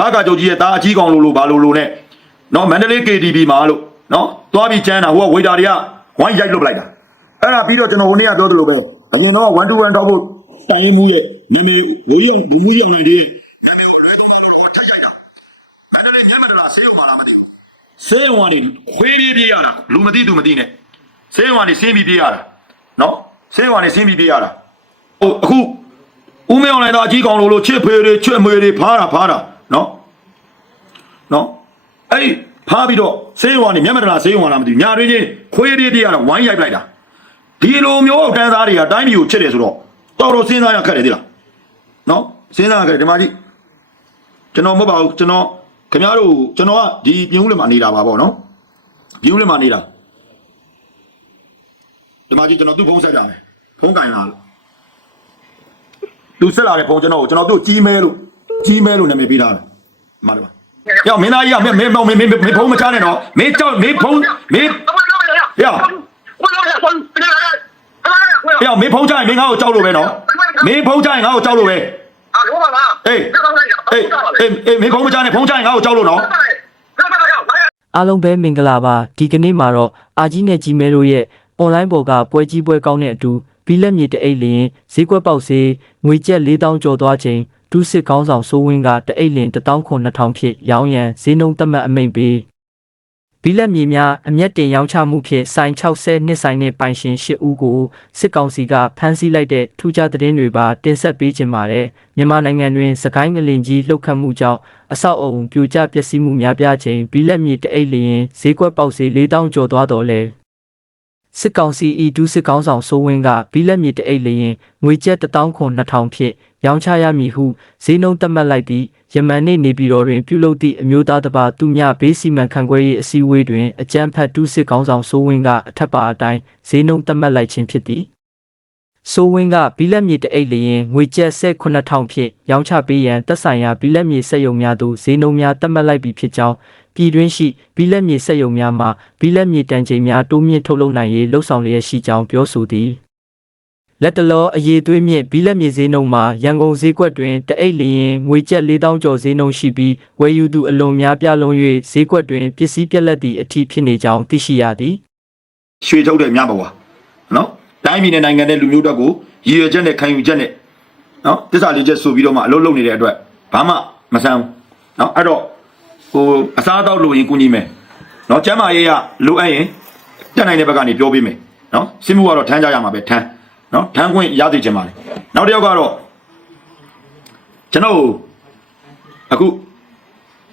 ဘကကြုတ်ကြီးရဲ့တာအကြီးကောင်လို့လို့ဘာလို့လို့နဲ့နော်မန္တလေး KTV မှာလို့နော်သွားပြီးကျန်းတာဟိုကဝေတာတွေကဝိုင်းရိုက်လွတ်ပလိုက်တာအဲ့ဒါပြီးတော့ကျွန်တော်ဟိုနေ့ကပြောသလိုပဲအရင်တော့1 to 1တောက်ဖို့တိုင်ရင်မှုရဲ့နာမည်ဝေးအောင်ဘူးမှုရအောင်နိုင်တဲ့နာမည်ကိုအလွယ်တကူလို့ထက်ရိုက်တာမန္တလေးညမတလားဆေးရုံမှာလားမသိဘူးဆေးရုံကနေခွေးပြေးပြေးရတာလူမသိသူမသိနဲ့ဆေးရုံကနေဆင်းပြီးပြေးရတာနော်ဆေးရုံကနေဆင်းပြီးပြေးရတာဟိုအခုဦးမင်းအောင်လိုက်တော့အကြီးကောင်လို့လို့ချစ်ဖေတွေချစ်မွေတွေဖားတာဖားတာ နော်နော်အဲ့ဒီဖားပြီးတော့ဆေးရုံကနေမျက်မတလားဆေးရုံကလားမသိဘူးညာတွင်းချင်းခွေးပြေးပြေးရတာဝိုင်းရိုက်ပလိုက်တာဒီလိုမျိုးတန်းသားတွေကတိုင်းပြည်ကိုချစ်တယ်ဆိုတော့တော်တော်စဉ်းစားရခက်တယ်သိလားနော်စဉ်းစားရခက်တယ်ဒီမှာကြည့်ကျွန်တော်မဟုတ်ပါဘူးကျွန်တော်ခင်ဗျားတို့ကျွန်တော်ကဒီပြုံးလင်မှာနေတာပါပေါ့နော်ပြုံးလင်မှာနေတာဒီမှာကြည့်ကျွန်တော်သူ့ဖုန်းဆက်ကြမယ်ဖုန်းကင်လာလို့သူဆက်လာတဲ့ဖုန်းကျွန်တော်ကိုကျွန်တော်တို့ကြီးမဲလို့ကြီးမဲလို့နာမည်ပေးထားတယ်မှန်တယ်ပါ ယောမင်းသားကြီးကမင်းမင်းမင်းမင်းမင်းဖုန်းမချနဲ့နော်မင်းကြောက်မင်းဖုန်းမင်းယောမင်းဖုန်းချရင်မင်းငါ့ကိုကြောက်လို့ပဲနော်မင်းဖုန်းချရင်ငါ့ကိုကြောက်လို့ပဲအေးအေးအေးအေးမင်းဖုန်းမချနဲ့ဖုန်းချရင်ငါ့ကိုကြောက်လို့နော်အားလုံးပဲမင်္ဂလာပါဒီကနေ့မှာတော့အာကြီးနဲ့ကြီးမဲတို့ရဲ့ online ပေါ်ကပွဲကြီးပွဲကောင်းတဲ့အတူဘီလက်မြေတအိတ်လင်ဈေးကွက်ပေါက်စေးငွေကျပ်4000ကျော်သွားချိန် ဒုစစ်ကောင်းဆောင်စိုးဝင်းကတအိတ်လင်12000ဖြစ်ရောင်းရန်ဈေးနှုန်းတက်မှတ်အမိန့်ပေးဘီလက်မြေများအမျက်တင်ရောင်းချမှုဖြင့်စိုင်60နှစ်ဆိုင်နဲ့ပိုင်ရှင်8ဦးကိုစစ်ကောင်စီကဖမ်းဆီးလိုက်တဲ့ထူးခြားသတင်းတွေပါတင်ဆက်ပေးခြင်းပါတယ်မြန်မာနိုင်ငံတွင်စကိုင်းငလင်ကြီးလှုပ်ခတ်မှုကြောင့်အဆောက်အအုံပြိုကျပျက်စီးမှုများပြားခြင်းဘီလက်မြေတအိတ်လျင်ဈေးကွက်ပေါက်စေ4000ကျော်သွားတော်လဲ စစ်ကောင်စီဤဒုစစ်ကောင်းဆောင်စိုးဝင်းကဘီလက်မြေတအိတ်လျင်ငွေကျပ်12000ဖြင့်ရောင်းချရမည်ဟုဈေးနှုန်းသတ်မှတ်လိုက်သည့်ယမန်နေ့နေပြည်တော်တွင်ပြုလုပ်သည့်အမျိုးသားတပါသူမြဘေးစီမံခန့်ခွဲရေးအစည်းအဝေးတွင်အကြမ်းဖက်ဒုစစ်ကောင်းဆောင်စိုးဝင်းကအထက်ပါအတိုင်းဈေးနှုန်းသတ်မှတ်လိုက်ခြင်းဖြစ်သည်ဆိုဝင်းကဘီလက်မြေတအိတ်လျင်ငွေကျပ်18000ဖြင့်ရောင်းချပေးရန်တက်ဆိုင်ရာဘီလက်မြေစက်ရုံများသို့ဈေးနှုန်းများတက်မှတ်လိုက်ပြီးဖြစ်ကြောင်းပြည်တွင်းရှိဘီလက်မြေစက်ရုံများမှဘီလက်မြေတန်ချိန်များတိုးမြင့်ထုတ်လုပ်နိုင်ရေးလှုံ့ဆော်လျက်ရှိကြောင်းပြောဆိုသည်လက်တလောအရေးသွေးမြင့်ဘီလက်မြေဈေးနှုန်းမှာရန်ကုန်ဈေးကွက်တွင်တအိတ်လျင်ငွေကျပ်4000ကျော်ဈေးနှုန်းရှိပြီးဝယ်ယူသူအလွန်များပြားလုံး၍ဈေးကွက်တွင်ပစ္စည်းပြက်လက်သည့်အထိဖြစ်နေကြောင်းသိရှိရသည်ရွှေထုတ်တဲ့မြဘဝနော်တိုင်းပြည်နဲ့နိုင်ငံတဲ့လူမျိုးတက်ကိုရည်ရွယ်ချက်နဲ့ခံယူချက်နဲ့နော်တစ္ဆာလေးချက်ဆိုပြီးတော့မှအလုပ်လုပ်နေတဲ့အတွက်ဘာမှမဆန်းဘူးနော်အဲ့တော့ ဟိုအစားအသောက်လိုရင်ကုညီမယ်နော်ကျမ်းမာရေးရလိုအပ်ရင်တက်နိုင်တဲ့ဘက်ကနေပြောပေးမယ်နော်စစ်မှုကတော့ထမ်းကြရမှာပဲထမ်းနော်ထမ်းခွင့်ရသိချင်ပါလေနောက်တစ်ယောက်ကတော့ကျွန်တော်အခု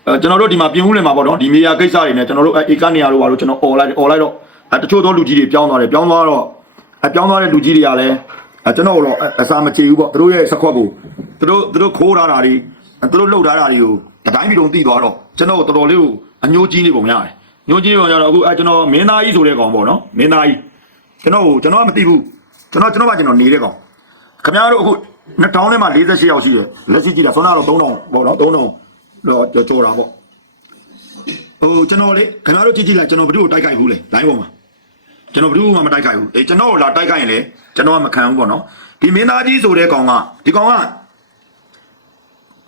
အဲကျွန်တော်တို့ဒီမှာပြင်ဦးလင်မှာပေါ့နော်ဒီမေယာကိစ္စတွေနဲ့ကျွန်တော်တို့အဲဧကနေရာတို့ဘာလို့ကျွန်တော်អော်လိုက်អော်လိုက်တော့အဲတချို့သောလူကြီးတွေပြောင်းသွားတယ်ပြောင်းသွားတော့အဲပြောင်းသွားတဲ့လူကြီးတွေကလည်းအဲကျွန်တော်တို့တော့အစာမချေဘူးပေါ့သူတို့ရဲ့စခွက်ကိုသူတို့သူတို့ခိုးထားတာတွေသူတို့လှုပ်ထားတာတွေကိုတတိုင်းပြည်လုံးသိသွားတော့ ကျွန်တော်တော်တော်လေးကိုအညိုးကြီးနေပုံရတယ်ညိုးကြီးနေပုံရတော့အခုအဲကျွန်တော်မင်းသားကြီးဆိုတဲ့ကောင်ပေါ့နော်မင်းသားကြီးကျွန်တော်ကျွန်တော်ကမသိဘူးကျွန်တော်ကျွန်တော်ကကျွန်တော်နေတဲ့ကောင်ခင်ဗျားတို့အခု2000နဲ့မှ48ယောက်ရှိတယ်လက်ရှိကြည့်တာဆွမ်းနာတော့3000ပေါ့နော်3000တော့ကြော်တာပေါ့ဟိုကျွန်တော်လေခင်ဗျားတို့ကြည့်ကြည့်လိုက်ကျွန်တော်ဘယ်သူ့ကိုတိုက်ခိုက်ဘူးလေလိုင်းပေါ်မှာကျွန်တော်ဘယ်သူ့မှမတိုက်ခိုက်ဘူးအေးကျွန်တော်လာတိုက်ခိုက်ရင်လေကျွန်တော်ကမခံဘူးပေါ့နော်ဒီမင်းသားကြီးဆိုတဲ့ကောင်ကဒီကောင်က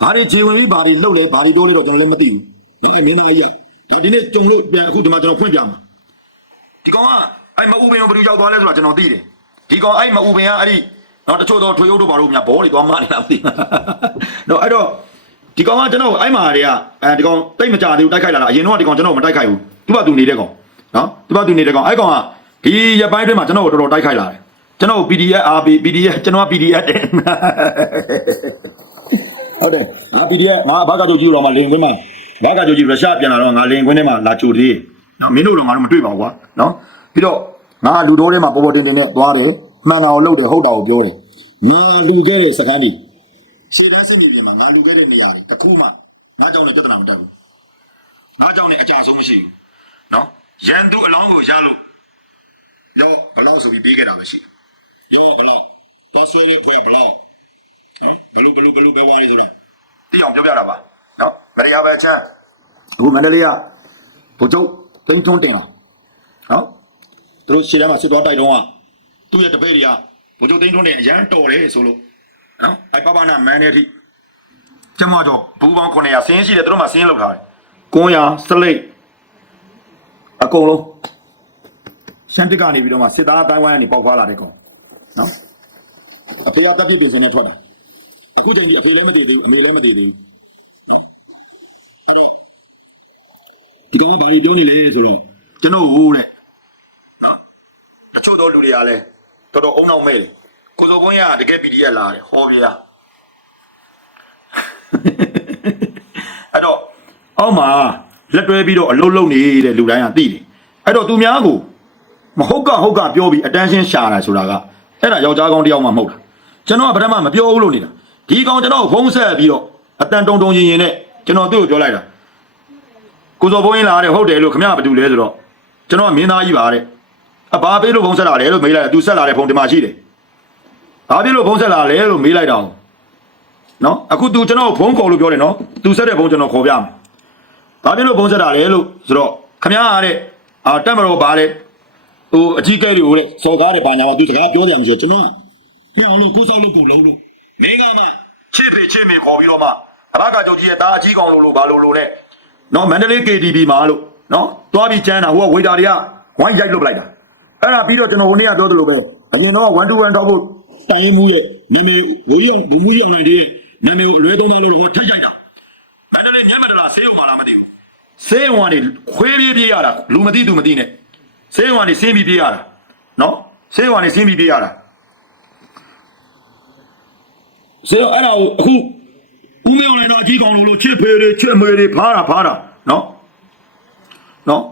ဘာတွေခြေဝင်ပြီးဘာတွေလှုပ်လဲဘာတွေတိုးလဲတော့ကျွန်တော်လည်းမသိဘူး နော်အဲမင်းသားကြီးကဒီနေ့ကြုံလို့ပြန်အခုဒီမှာကျွန်တော်ဖွင့်ပြမှာဒီကောင်ကအဲ့မအူပင်ကိုဘယ်လိုရောက်သွားလဲဆိုတာကျွန်တော်သိတယ်ဒီကောင်အဲ့မအူပင်ကအဲ့ဒီနော်တချို့တော့ထွေးရုပ်တို့ဘာလို့များဘောတွေသွားမနေတာမသိဘူးနော်အဲ့တော့ဒီကောင်ကကျွန်တော်အဲ့မှာတွေကအဲဒီကောင်တိတ်မကြသေးဘူးတိုက်ခိုက်လာတာအရင်တော့ဒီကောင်ကျွန်တော်မတိုက်ခိုက်ဘူးသူ့ဘာသူနေတဲ့ကောင်နော်သူ့ဘာသူနေတဲ့ကောင်အဲ့ကောင်ကဒီရပိုင်းအတွင်းမှာကျွန်တော်ကိုတော်တော်တိုက်ခိုက်လာတယ်ကျွန်တော် PDF RP PDF ကျွန်တော် PDF တဲ့ဟုတ်တယ်ငါ PDF ငါဘာကကြိုကြီးတော့မှလင်ကွင်းမှာ ဘာကကြိုကြီးရုရှားပြန်လာတော့ငါလင်ကွင်းထဲမှာလာကြိုသေးနော်မင်းတို့တော့ငါတို့မတွေ့ပါဘူးကွာနော်ပြီးတော့ငါလူတော်ထဲမှာပေါ်ပေါ်တင်တင်နဲ့သွားတယ်မှန်တာကိုလုပ်တယ်ဟုတ်တာကိုပြောတယ်ငါလူခဲ့တဲ့စကားတွေရှေ့တန်းစစ်နေပြီကငါလူခဲ့တဲ့နေရာတွေတစ်ခုမှငါကြောင့်လည်းပြဿနာမတက်ဘူးငါကြောင့်လည်းအကြဆုံးမရှိဘူးနော်ရန်သူအလောင်းကိုရလို့ရောဘလောက်ဆိုပြီးပြီးခဲ့တာပဲရှိရောဘလောက်တော့ဆွဲလေးခွဲဘလောက်ဟမ်ဘလူဘလူဘလူပဲဝါရီဆိုတာတိအောင်ပြောပြတာပါနော်ဗရိယာပဲချမ်း အခုမန္တလေးကဘုချုပ်တိန်းထွန်းတင်လာနော်သူတို့ရှေ့တန်းမှာစစ်သွားတိုက်တော့ကသူ့ရဲ့တပည့်တွေကဘုချုပ်တိန်းထွန်းတင်အရန်တော်တယ်ဆိုလို့နော်အဲပပနာမန်တဲ့အထိကျမတော့ဘူးပေါင်း900ဆင်းရှိတယ်သူတို့မှဆင်းလောက်ထားတယ်ကွန်ရစလိတ်အကုန်လုံးရှမ်းတစ်ကနေပြီးတော့မှစစ်သားအတိုင်းဝိုင်းကနေပေါက်ဖွာလာတဲ့ကောင်နော်အဖေကတပ်ပြည့်ပြင်စင်နဲ့ထွက်တာအခုတည်းကအဖေလည်းမတည်သေးဘူးအမေလည်းမတည်သေးဘူးနော်အဲ့တော့ ဒီကောင်ကဘာကြီးပြောနေလဲဆိုတော့ကျွန်တော်ဟိုတဲ့နော်အချို့သောလူတွေကလည်းတော်တော်အုံနောက်မဲ့တယ်ကိုစောကွန်းရတကယ် PDF လာတယ်ဟောပြရအဲ့တော့အောက်မှာလက်တွဲပြီးတော့အလုံးလုံးနေတဲ့လူတိုင်းကသိတယ်အဲ့တော့သူများကိုမဟုတ်ကဟုတ်ကပြောပြီး attention ရှာတာဆိုတာကအဲ့ဒါယောက်ျားကောင်းတစ်ယောက်မှမဟုတ်တာကျွန်တော်ကဗဒမမပြောဘူးလို့နေတာဒီကောင်ကျွန်တော်ဖုံးဆက်ပြီးတော့အတန်တုံတုံရင်ရင်နဲ့ကျွန်တော်သူ့ကိုပြောလိုက်တာ ကိုစောဘုန်းကြီးလာတဲ့ဟုတ်တယ်လို့ခမရဘာတူလဲဆိုတော့ကျွန်တော်ကမင်းသားကြီးပါတဲ့အဘာပေးလို့ဖုံးဆက်လာလဲလို့မေးလိုက်တာသူဆက်လာတဲ့ဖုံးဒီမှာရှိတယ်ဘာဖြစ်လို့ဖုံးဆက်လာလဲလို့မေးလိုက်တာ နော်အခု तू ကျွန်တော်ဖုန်းခေါ်လို့ပြောတယ်နော် तू ဆက်တဲ့ဖုန်းကျွန်တော်ခေါ်ပြမယ်။ဘာဖြစ်လို့ဖုန်းဆက်တာလဲလို့ဆိုတော့ခမရရတဲ့အာတက်မတော်ပါတဲ့ဟိုအကြီးကဲတွေကိုတဲ့စော်ကားတဲ့ဘာညာမှာ तू စကားပြောတယ်မဆိုကျွန်တော်ကဟဲ့အောင်လို့ကိုစောက်လို့ကိုလုံးလို့မင်းကမှချစ်ဖေချစ်မေခေါ်ပြီးတော့မှအဘကကြောက်ကြီးရဲ့တာအကြီးကောင်လို့လို့ဘာလို့လို့လဲ နော်မန္တလေး KTV မှာလို့နော်တွားပြီးကျန်းတာဟိုကဝေတာတွေကဝိုင်းရိုက်လုပ်လိုက်တာအဲ့ဒါပြီးတော့ကျွန်တော်ဟိုနေ့ကပြောသလိုပဲအရင်တော့1 to 1တောက်ဖို့တိုင်မှုရဲ့နာမည်ဝိုးရောက်ဘူးမှုရောက်နိုင်တဲ့နာမည်ကိုအလွဲသုံးသားလို့ဟိုထိတ်ရိုက်တာမန္တလေးမြင်းမန္တလာဆေးရုံမှာလားမသိဘူးဆေးရုံကနေခွေးပြေးပြေးရတာလူမသိသူမသိနဲ့ဆေးရုံကနေဆင်းပြီးပြေးရတာနော်ဆေးရုံကနေဆင်းပြီးပြေးရတာဆေးရုံအဲ့ဒါကိုအခု ဦးမေအောင်လည်းတော့အကြီးကောင်လို့လို့ချစ်ဖေးတွေချစ်မေးတွေဖားတာဖားတာနော်နော်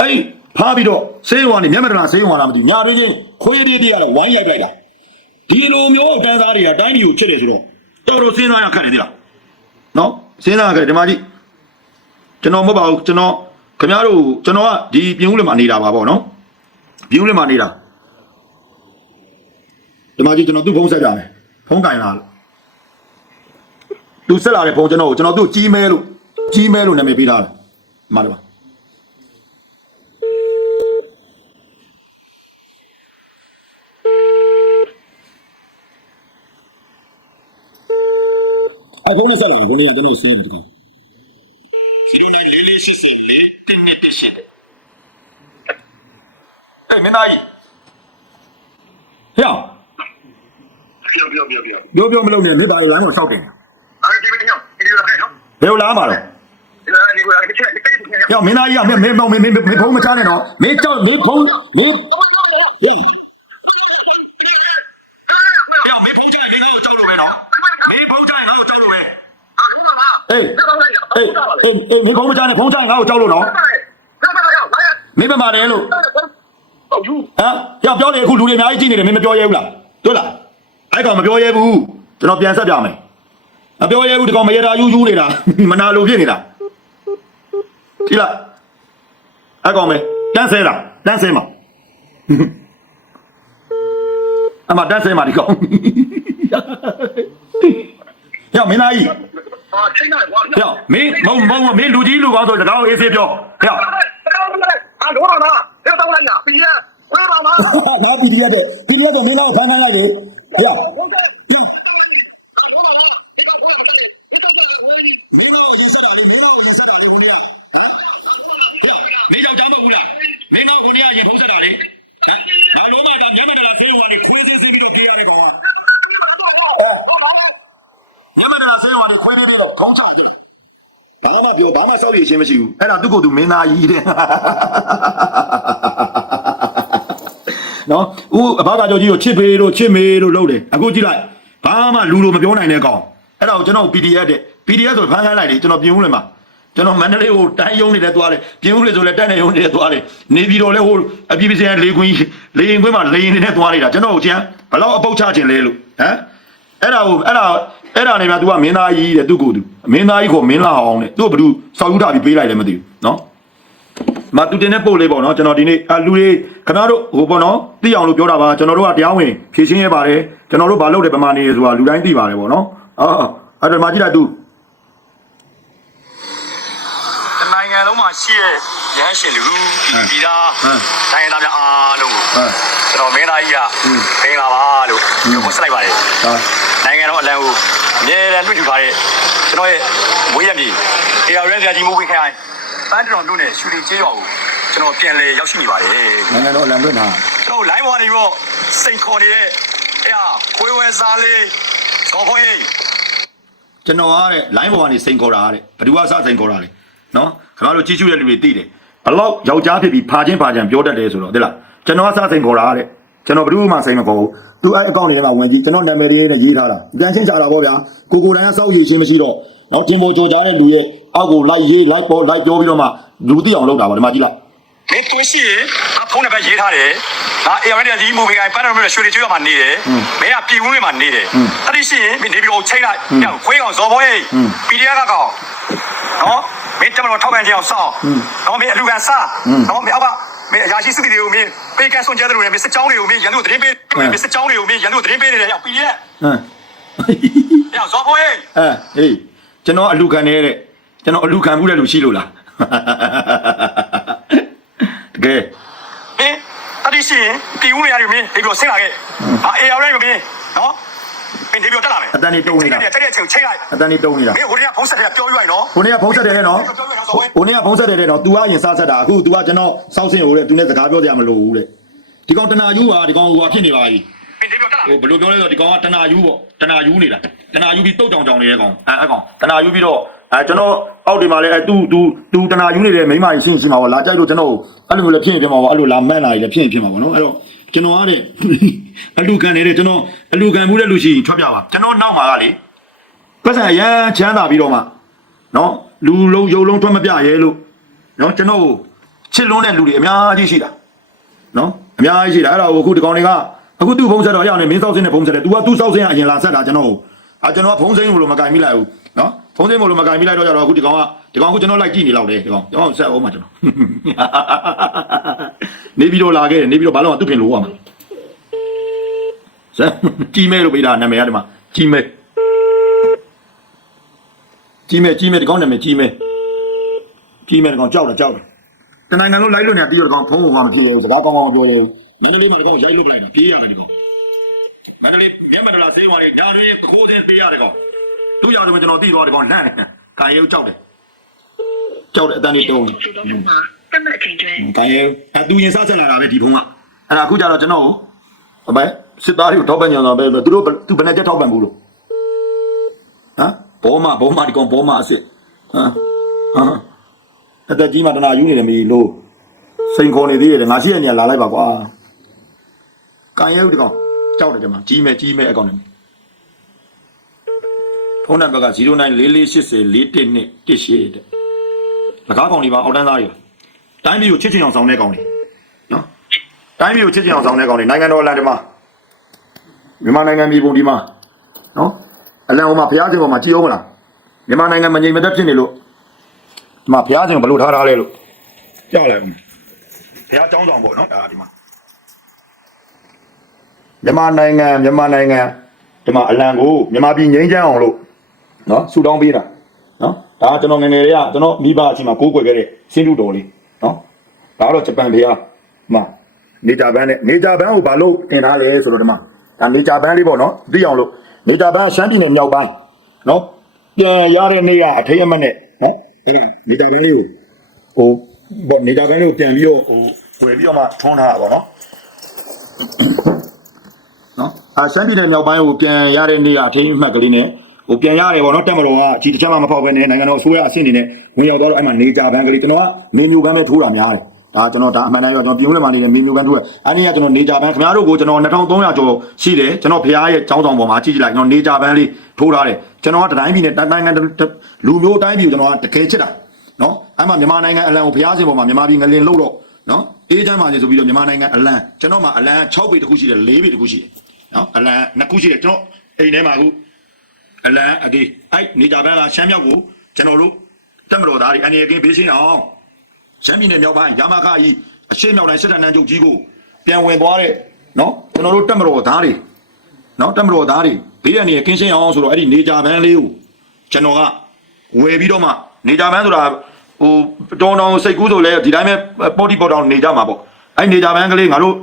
အဲ့ဖားပြီးတော့ဆေးရုံကနေမြင်းမန္တလာဆေးရုံမှာလားမသိဘူးညာတွင်းချင်းခွေးပြေးပြေးရတာဝိုင်းရိုက်လိုက်တာဒီလိုမျိုးတန်းစားတွေကတိုင်းပြည်ကိုချစ်တယ်ဆိုတော့တော်တော်စဉ်းစားရခက်နေသေးလားနော်စဉ်းစားကြတယ်ဒီမှာကြည့်ကျွန်တော်မဟုတ်ပါဘူးကျွန်တော်ခင်ဗျားတို့ကျွန်တော်ကဒီပြင်ဦးလင်မှာနေတာပါပေါ့နော်ပြင်ဦးလင်မှာနေတာဒီမှာကြည့်ကျွန်တော်သူ့ဖုန်းဆက်ကြမယ်ဖုန်းကင်လာလို့ သူဆက်လာတဲ့ဖုန်းကျွန်တော်ကိုကျွန်တော်သူ့ကြီးမဲလို့ကြီးမဲလို့နာမည်ပေးထားတယ်ဒီမှာလေပါအဖုန်းနဲ့ဆက်လာတယ်ဖုန်းလေးကကျွန်တော်စီးတယ်ဒီကောင်09လေးလေးရှစ်စင်လေးတင်းနှစ်တစ်ရှစ်အေးမင်းသားကြီးဟဲ့ပြောပြောပြောပြောပြောပြောမလုပ်နဲ့မိသားစုလမ်းကိုစောက်တင် ဘယ်လိုလားမှာလဲဒီလိုဒီလိုတစ်ချက်တစ်ချက်ညဟဲ့မင်းသားကြီးကမင်းမင်းမင်းမင်းမင်းဖုန်းမချနဲ့နော်မင်းကြောက်မင်းဖုန်းမင်းဟဲ့ဟဲ့မင်းဖုန်းချနေတော့ကြောက်လို့ပဲနော်မင်းဖုန်းချရင်ငါ့ကိုကြောက်လို့ပဲအေးအေးအေးအေးမင်းဖုန်းမချနဲ့ဖုန်းချရင်ငါ့ကိုကြောက်လို့နော်မင်းမမာတယ်လို့ဟုတ်ဘူးဟမ်ရောက်ပြောနေအခုလူတွေအများကြီးကြည့်နေတယ်မင်းမပြောရဲဘူးလားတွေ့လားအဲ့ကောင်မပြောရဲဘူးကျွန်တော်ပြန်ဆက်ပြမယ် မပြောရဲဘူးဒီကောင်မရတာယူယူနေတာမနာလိုဖြစ်နေတာကြည့်လားအဲ့ကောင်မေတန်းဆဲတာတန်းဆဲမှာအမတန်းဆဲမှာဒီကောင်ရောက်မင်းသားကြီးအာချိန်နိုင်ကွာရောက်မင်းမုံမုံမင်းလူကြီးလူကောင်းဆိုတကောင်းအေးဆေးပြောရောက်အာလောလာနာဒီတော့လာညာပြည့်ဝဲလာနာငါပြည်ရတဲ့ပြည်ရတဲ့မင်းသားကိုဖမ်းခိုင်းလိုက်လေရောက် ဟုတ်ကဲ့လောလာနာဒီတော့ဝဲပတ်တယ်ဒီတော့ဝဲကြီး မင်းသားကိုရင်ဆက်တာလေမင်းသားကိုရင်ဆက်တာလေဘုန်းကြီးမင်းကြောင့်ကြောင်းတော့ဘူးလားမင်းသားကိုနေရရင်ဖုံးဆက်တာလေငါလုံးမတာမျက်မှန်တလားဆေးရုံကနေခွေးစင်းစင်းပြီးတော့ခေးရတဲ့ကောင်ကမျက်မှန်တလားဆေးရုံကနေခွေးပြီးပြီးတော့ခေါင်းချကြတယ်ဘာမှပြောဘာ မှစောက်ရခြင်းမရှိဘူးအဲ့ဒါသူ့ကိုယ်သူမင်းသားကြီးတဲ့နော်ဦးအဘကကြောကြီးကိုချစ်ပေတို့ချစ်မေတို့လုပ်တယ်အခုကြည့်လိုက်ဘာမှလူလိုမပြောနိုင်တဲ့ကောင်အဲ့ဒါကိုကျွန်တော် PDF တဲ့ PDF ဆိုဖမ်းခိုင်းလိုက်လေကျွန်တော်ပြင်ဦးလေမှာကျွန်တော်မန္တလေးကိုတိုင်းယုံနေတဲ့သွားတယ်ပြင်ဦးလေဆိုလဲတိုင်းနေယုံနေတဲ့သွားတယ်နေပြည်တော်လဲဟိုအပြည်ပြည်ဆိုင်ရာလေကွင်းလေရင်ကွင်းမှာလေရင်နေတဲ့သွားနေတာကျွန်တော်ကိုကျန်ဘလောက်အပုတ်ချခြင်းလဲလို့ဟမ်အဲ့ဒါကိုအဲ့ဒါ အဲ့ဒါနေမှာ तू ကမင်းသားကြီးတဲ့သူ့ကိုယ်သူမင်းသားကြီးကိုမင်းလာအောင်တဲ့သူ့ကဘယ်သူစောက်ယူထားပြီးပေးလိုက်လဲမသိဘူးနော်မတူတင်တဲ့ပို့လေးပေါ့နော်ကျွန်တော်ဒီနေ့အလူလေးခင်ဗျားတို့ဟိုပေါ့နော်သိအောင်လို့ပြောတာပါကျွန်တော်တို့ကတရားဝင်ဖြည့်ရှင်းရပါတယ်ကျွန်တော်တို့ဘာလုပ်တယ်ပမာနေဆိုတာလူတိုင်းသိပါတယ်ပေါ့နော်အော်အဲ့ဒါမှကြည့်လိုက်သူနိုင်ငံလုံးမှာရှိတဲ့ရဟန်းရှင်လူပြည်သားဟမ်တိုင်းသားများအားလုံးကိုဟမ်ကျွန်တော်မင်းသားကြီးကဖိငါပါလို့ပြောဆက်လိုက်ပါတယ်ဟာ နိုင်ငံတော်အလံကိုအမြဲတမ်းတွေ့ကြထားတဲ့ကျွန်တော်ရဲ့မွေးရမြေအေယာရန်ပြကြီးမူဝေခိုင်ပန်းတော်မြို့နယ်ရှူလီကျေးရွာကိုကျွန်တော်ပြန်လေရောက်ရှိနေပါတယ်နိုင်ငံတော်အလံလွတ်နာကျွန်တော် line ပေါ်နေပြီးတော့စိန်ခေါ်နေတဲ့အေယာခွေးဝဲစားလေးဇော်ဖွင့်ကျွန်တော်ကတဲ့ line ပေါ်ကနေစိန်ခေါ်တာတဲ့ဘယ်သူကစစိန်ခေါ်တာလဲနော်ခင်ဗျားတို့ကြီးကျူးတဲ့လူတွေသိတယ်ဘလောက်ယောက်ျားဖြစ်ပြီးဖာချင်းဖာချံပြောတတ်တယ်ဆိုတော့သိလားကျွန်တော်ကစစိန်ခေါ်တာတဲ့ ကျွန်တော်ဘယ်သူမှစိန်မခေါ်ဘူးသူအဲ့အကောင့်တွေထဲမှာဝင်ကြည့်ကျွန်တော်နာမည်လေးနဲ့ရေးထားတာပြန်ချင်းချတာပေါ့ဗျာကိုကိုတိုင်းကစောက်ရည်ချင်းမရှိတော့နော်တင်ပေါ်ကြော်ကြားတဲ့လူရဲ့အောက်ကိုလိုက်ရေးလိုက်ပေါ်လိုက်ပြောပြီးတော့မှလူသိအောင်လုပ်တာပါဒီမှာကြည့်လိုက်မင်းကိုရှိရင်ဖုန်းနံပါတ်ရေးထားတယ်ငါအေယာရန်ပြကြီးမူဝေခိုင်ပန်းတော်မြို့နယ်ရှူလီကျေးရွာမှာနေတယ်မင်းကပြည်ဦးလေးမှာနေတယ်အဲ့ဒီရှိရင်မင်းနေပြီးတော့ချိန်လိုက်ခွေးကောင်ဇော်ဖွင့် PDF ကကောင်နော်မင်းတမတော်ထောက်ခံကြအောင်စောင့်နော်မင်းအလူကန်စားနော်မင်းအောက်က မင်းအရာရှိစစ်တီတွေကိုမင်းပေးကန်းဆွန်ကျဲတယ်လို့လည်းမင်းစစ်ကြောင်းတွေကိုမင်းရန်သူသတင်းပေးမင်းစစ်ကြောင်းတွေကိုမင်းရန်သူသတင်းပေးနေတယ်ရောက် PDF ဟမ်ရောက်ဇော်ဖွင့်အဲဟေးကျွန်တော်အလူခံနေတဲ့ကျွန်တော်အလူခံမှုတဲ့လူရှိလို့လားတကယ်မင်းအဲ့ဒီရှိရင်ပြည်ဦးနေရတယ်မင်းနေပြီးတော့ဆင်းလာခဲ့အာအေယာရန်မင်းနော် မင်းနေပြီးတော့တက်လာမယ် အတန်နေတုံနေတာ တက်တဲ့အချိန်ချိန်လိုက် အတန်နေတုံနေတာ မင်းဟိုတည်းကဖုန်းဆက်တယ်ပြောပြလိုက်နော် ဟိုနေ့ကဖုံးဆက်တယ်တဲ့နော်ဟိုနေ့ကဖုံးဆက်တယ်တဲ့နော် तू ကအရင်စဆက်တာအခု तू ကကျွန်တော်စောက်စင်ဟိုတဲ့ तू နဲ့စကားပြောကြရမလို့ဘူးတဲ့ဒီကောင်တနာယူပါဒီကောင်ဟိုဟာဖြစ်နေပါပြီ မင်းနေပြီးတော့တက်လာ ဟိုဘယ်လိုပြောလဲဆိုတော့ဒီကောင်ကတနာယူပေါ့တနာယူနေတာတနာယူပြီးတုတ်ကြောင်ကြောင်နေတဲ့ကောင်အဲအဲကောင်တနာယူပြီးတော့အဲကျွန်တော်အောက်ဒီမှာလဲအဲ तू तू तू တနာယူနေတဲ့မိန်းမကြီးရှင်းရှင်းပါဗောလာကြိုက်လို့ကျွန်တော်အဲ့လိုမျိုးလည်းဖြစ်ရင်ဖြစ်မှာဗောအဲ့လိုလာမန့်လာရင်လည်းဖြစ်ရင်ဖြစ်မှာဗောနော်အဲ့တော့ ကျွန်တော်ကတဲ့အလူခံနေတဲ့ကျွန်တော်အလူခံမှုတဲ့လူရှိရင်ထွက်ပြပါကျွန်တော်နောက်မှာကလေပတ်စံရမ်းချမ်းသာပြီးတော့မှနော်လူလုံးယုံလုံးထွက်မပြရဲလို့နော်ကျွန်တော်ကိုချစ်လွန်းတဲ့လူတွေအများကြီးရှိတာနော်အများကြီးရှိတာအဲ့ဒါကိုအခုဒီကောင်တွေကအခုသူ့ဖုံးဆက်တော့ရအောင်နေမင်းစောက်စင်းနဲ့ဖုံးဆက်တယ် तू ကသူ့စောက်စင်းကအရင်လာဆက်တာကျွန်တော်အာကျွန်တော်ကဖုံးစင်းလို့မကင်မိလိုက်ဘူးနော်ဖုံးစင်းလို့မကင်မိလိုက်တော့ကြတော့အခုဒီကောင်ကဒီကောင်ကကျွန်တော်လိုက်ကြည့်နေလောက်တယ်ဒီကောင်ဒီကောင်ဆက်အောင်မှာကျွန်တော် နေပြီးတော့လာခဲ့တယ်နေပြီးတော့ဘာလို့သူ့ပြင်လို့ရမှာဆက်ကြီးမဲလို့ပေးတာနာမည်ရတယ်မှာကြီးမဲကြီးမဲကြီးမဲဒီကောင်နာမည်ကြီးမဲကြီးမဲဒီကောင်ကြောက်တယ်ကြောက်တယ်တနိုင်ငံလုံးလိုက်လို့နေပြီးတော့ကောင်ဖုံးဖို့မဖြစ်ရဘူးစကားကောင်းကောင်းမပြောရဘူးမင်းတို့လေးမှာတော့ရိုက်လို့လိုက်တာပြေးရတယ်ဒီကောင်မန္တလေးမြန်မာဒလာဈေးဝါလေးညာတွေခိုးတဲ့ပေးရတယ်ကောင်သူ့ရတယ်မကျွန်တော်သိသွားတယ်ကောင်လန့်တယ်ကာရုပ်ကြောက်တယ်ကြောက်တယ်အတန်းလေးတုံးတယ် တတ်မှတ်အချိန်ကျွဲဒါရဲအသူရင်စဆက်လာတာပဲဒီဖုန်းကအဲ့ဒါအခုကျတော့ကျွန်တော်ကိုဘယ်စစ်သားတွေကိုထောက်ပံ့ကြတာပဲသူတို့သူဘယ်နဲ့တက်ထောက်ပံ့ဘူးလို့ဟမ်ဘောမဘောမဒီကောင်ဘောမအစ်စ်ဟမ်ဟာအသက်ကြီးမှတနာယူနေတယ်မီလို့စိန်ခေါ်နေသေးတယ်ငါရှိရနေလာလိုက်ပါကွာကန်ရဲဦးဒီကောင်ကြောက်တယ်ကြမှာကြီးမဲ့ကြီးမဲ့အကောင်နေဖုန်းနံပါတ်က094480411118တဲ့၎င်းကောင်ဒီမှာအောက်တန်းသားကြီး တိုင်းပြည်ကိုချစ်ချင်အောင်ဆောင်တဲ့ကောင်တွေနော်တိုင်းပြည်ကိုချစ်ချင်အောင်ဆောင်တဲ့ကောင်တွေနိုင်ငံတော်အလံဒီမှာမြန်မာနိုင်ငံပြည်ပုံဒီမှာနော်အလံဟိုမှာဘုရားရှင်ပေါ်မှာကြည်အောင်မလားမြန်မာနိုင်ငံမငြိမ်မသက်ဖြစ်နေလို့ဒီမှာဘုရားရှင်ဘယ်လိုထားထားလဲလို့ကြောက်လိုက်ဦးဘုရားကျောင်းဆောင်ပေါ့နော်ဒါဒီမှာမြန်မာနိုင်ငံမြန်မာနိုင်ငံဒီမှာအလံကိုမြန်မာပြည်ငြိမ်းချမ်းအောင်လို့နော်ဆူတောင်းပေးတာနော်ဒါကကျွန်တော်ငယ်ငယ်လေးကကျွန်တော်မိဘအချိန်မှာကိုးကွယ်ခဲ့တဲ့စင်းတူတော်လေး နော်ဒါကတော့ဂျပန်ဘုရားဒီမှာနေကြဘန်းနဲ့နေကြဘန်းကိုဘာလို့တင်ထားလဲဆိုတော့ဒီမှာဒါနေကြဘန်းလေးပေါ့နော်သိအောင်လို့နေကြဘန်းရှမ်းပြည်နယ်မြောက်ပိုင်းနော်ပြန်ရတဲ့နေ့ကအထိတ်အမှတ်နဲ့နော်အဲ့ဒါနေကြဘန်းလေးကိုဟိုပေါ့နေကြဘန်းလေးကိုပြန်ပြီးတော့ဟိုဝယ်ပြီးတော့မှထွန်းထားတာပေါ့နော်နော်အာရှမ်းပြည်နယ်မြောက်ပိုင်းကိုပြန်ရတဲ့နေ့ကအထင်းအမှတ်ကလေးနဲ့ ဟိုပြန်ရတယ်ပေါ့နော်တက်မတော်ကအကြီးတစ်ချက်မှမဖောက်ဘဲနဲ့နိုင်ငံတော်အစိုးရအဆင့်အနေနဲ့ဝင်ရောက်တော့အဲ့မှာနေကြဘန်းကလေးကျွန်တော်ကမေမျိုးဘန်းပဲထိုးတာများတယ်ဒါကျွန်တော်ဒါအမှန်တမ်းပြောကျွန်တော်ပြည်ဦးလယ်မှာနေတဲ့မေမျိုးဘန်းထိုးတယ်အဲ့ဒီကကျွန်တော်နေကြဘန်းခင်ဗျားတို့ကိုကျွန်တော်2300ကျော်ရှိတယ်ကျွန်တော်ဖရားရဲ့ចောင်းဆောင်ပေါ်မှာကြည့်ကြည့်လိုက်ကျွန်တော်နေကြဘန်းလေးထိုးထားတယ်ကျွန်တော်ကတိုင်းပြည်နဲ့တိုင်းနိုင်ငံလူမျိုးတိုင်းပြည်ကိုကျွန်တော်ကတကယ်ချစ်တာနော်အဲ့မှာမြန်မာနိုင်ငံအလံကိုဘုရားရှင်ပေါ်မှာမြန်မာပြည်ငလင်လို့တော့နော်အေးချမ်းပါစေဆိုပြီးတော့မြန်မာနိုင်ငံအလံကျွန်တော်မှာအလံ6ပေတစ်ခုရှိတယ်4ပေတစ်ခုရှိတယ်နော်အလံ2ခုရှိတယ်ကျွန်တော်အိမ်ထဲမှာအခု အလံအဒီအဲ့နေကြဘန်းကရှမ်းမြောက်ကိုကျွန်တော်တို့တက်မတော်သားတွေအနေအကင်းဘေးရှင်းအောင်ရှမ်းပြည်နယ်မြောက်ပိုင်းရမခအကြီးအရှေ့မြောက်တိုင်းစစ်တပ်နန်းချုပ်ကြီးကိုပြန်ဝင်သွားတဲ့နော်ကျွန်တော်တို့တက်မတော်သားတွေနော်တက်မတော်သားတွေဘေးအနေကင်းရှင်းအောင်ဆိုတော့အဲ့ဒီနေကြဘန်းလေးကိုကျွန်တော်ကဝယ်ပြီးတော့မှနေကြပန်းဆိုတာဟိုတောင်းတောင်းစိတ်ကူးဆိုလဲဒီတိုင်းပဲပေါ်တီပေါ်တောင်းနေကြမှာပေါ့အဲ့နေကြပန်းကလေးငါတို့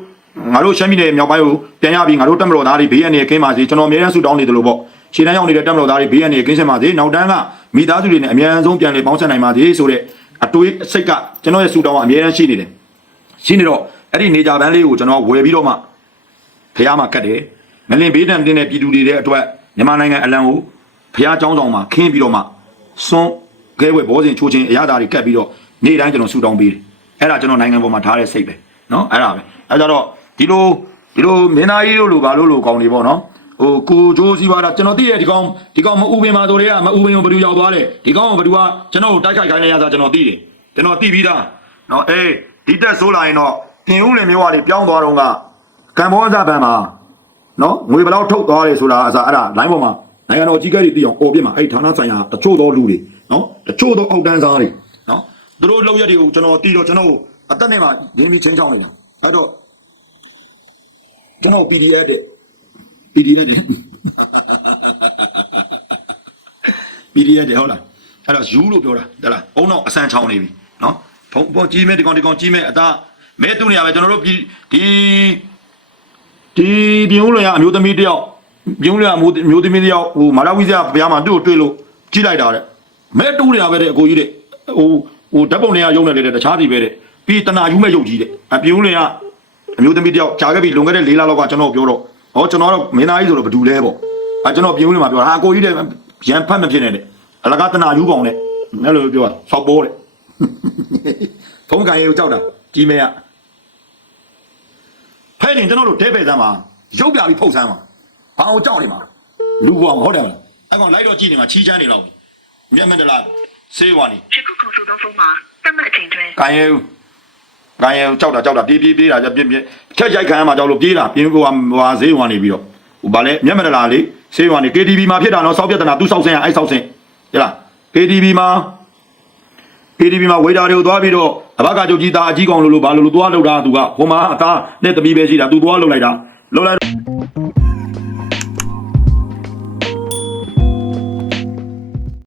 ငါတို့ရှမ်းပြည်နယ်မြောက်ပိုင်းကိုပြန်ရပြီးငါတို့တက်မတော်သားတွေဘေးရနေကင်းပါစေကျွန်တော်အများအားဆူတောင်းနေတယ်လို့ပေါ့ ခြေတန်းရောက်နေတဲ့တက်မတော်သားတွေဘေးကနေကင်းရှင်းပါစေနောက်တန်းကမိသားစုတွေနဲ့အများဆုံးပြန်လည်ပေါင်းဆက်နိုင်ပါစေဆိုတဲ့အတွေးစိတ်ကကျွန်တော်ရဲ့ဆူတောင်းကအများကြီးရှိနေတယ်ရှိနေတော့အဲ့ဒီနေကြပန်းလေးကိုကျွန်တော်ဝယ်ပြီးတော့မှဖះမှာကတ်တယ်ငလင်ဘေးတံတင်းတဲ့ပြည်သူတွေတဲ့အတွက်မြန်မာနိုင်ငံအလံကိုဖះเจ้าဆောင်မှာခင်းပြီးတော့မှစွန်းခဲဝဲဘောစဉ်ချိုးချင်းအရသာတွေကတ်ပြီးတော့နေ့တိုင်းကျွန်တော်ဆူတောင်းပေးတယ်အဲ့ဒါကျွန်တော်နိုင်ငံပေါ်မှာထားတဲ့စိတ်ပဲเนาะအဲ့ဒါပဲအဲ့ကြတော့ဒီလိုဒီလိုမင်းသားကြီးတို့လိုဘာလို့လိုကောင်းနေပေါ့နော် ဟိုကိုဂျိုးစီပါတာကျွန်တော်သိရဒီကောင်ဒီကောင်မဥပင်ပါဆိုတဲ့ကမဥပင်ကိုဘယ်သူရောက်သွားလဲဒီကောင်ကဘယ်သူကကျွန်တော်ကိုတိုက်ခိုက်ခိုင်းနေရတာကျွန်တော်သိတယ်ကျွန်တော်သိပြီးသားနော်အေးဒီတက်ဆိုးလာရင်တော့တင်ဦးလင်မျိုးကလေပြောင်းသွားတော့ကကံဘောဇဘန်မှာနော်ငွေဘယ်လောက်ထုတ်သွားလဲဆိုတာအစားအဲ့ဒါ line ပေါ်မှာနိုင်ငံတော်ကြီးကဲတွေသိအောင်អော်ပြမှာအဲ့ဌာနဆိုင်ရာတချို့သောလူတွေနော်တချို့သောအောက်တန်းစားတွေနော်သူတို့လောက်ရက်တွေကိုကျွန်တော်တီးတော့ကျွန်တော်အသက်နဲ့မှရင်းပြီးချင်းချောင်းနေတာအဲ့တော့ကျွန်တော် PDF တဲ့ PDF တဲ့ PDF တဲ့ဟုတ်လားအဲ့တော့ယူလို့ပြောတာဟုတ်လားအုံတော့အဆန်ချောင်းနေပြီနော်ဖုံပေါ်ကြီးမဲ့ဒီကောင်ဒီကောင်ကြီးမဲ့အသားမဲတူနေရပဲကျွန်တော်တို့ဒီဒီဒီပြုံးလွန်ရအမျိုးသမီးတယောက်ပြုံးလွန်ရအမျိုးသမီးတယောက်ဟိုမာလာဝီဇာဘုရားမှာသူ့ကိုတွေ့လို့ကြီးလိုက်တာတဲ့မဲတူနေရပဲတဲ့အကိုကြီးတဲ့ဟိုဟိုဓာတ်ပုံတွေကရုံနေလေတဲ့တခြားစီပဲတဲ့ပြီးတနာယူမဲ့ရုပ်ကြီးတဲ့အပြုံးလွန်ရအမျိုးသမီးတယောက်ကြာခဲ့ပြီလွန်ခဲ့တဲ့၄လလောက်ကကျွန်တော်ပြောတော့ ဟောကျွန်တော်တော့မင်းသားကြီးဆိုတော့ဘယ်သူလဲပေါ့အဲကျွန်တော်ပြုံးလွန်မှာပြောတာဟာအကိုကြီးတဲ့ရန်ဖတ်မဖြစ်နဲ့တဲ့အလကားတနာယူပေါင်နဲ့အဲ့လိုပြောတာဆောက်ပိုးတဲ့ဖုံးကန်ရေကိုကြောက်တာကြီးမဲကဖဲရင်ကျွန်တော်တို့တဲပဲစမ်းပါရုပ်ပြပြီးဖုတ်စမ်းပါဘာအောင်ကြောက်နေမှာလူကောင်ဟုတ်တယ်မလားအဲ့ကောင်လိုက်တော့ကြည့်နေမှာချီးချမ်းနေတော့မြတ်မန္တလာဆေးဝါနေဖြစ်ကူခုဆိုသောဖုန်းမှာတတ်မှတ်အချိန်တွင်ကန်ရဲဦး ကန်ရဲဦးကြောက်တာကြောက်တာပြေးပြေးပြေးတာကြပြင်းပြင်းထက်ရိုက်ခံရမှာကြောက်လို့ပြေးတာပြင်းကိုကဟွာဈေးဝါနေပြီးတော့ဟိုဗာလဲမြတ်မန္တလာလေးဈေးဝါနေ KTV မှာဖြစ်တာနော်စောက်ပြဿနာသူစောက်ဆင်းရအဲ့စောက်ဆင်းဟဲ့လား KTV မှာ KTV မှာဝေတာတွေကိုသွားပြီးတော့အဘကကြုတ်ကြီးသားအကြီးကောင်လို့လို့ဘာလို့လို့သွားလောက်တာသူကဟိုမှာအသားနဲ့တပီးပဲရှိတာသူသွားလောက်လိုက်တာလောက်လိုက်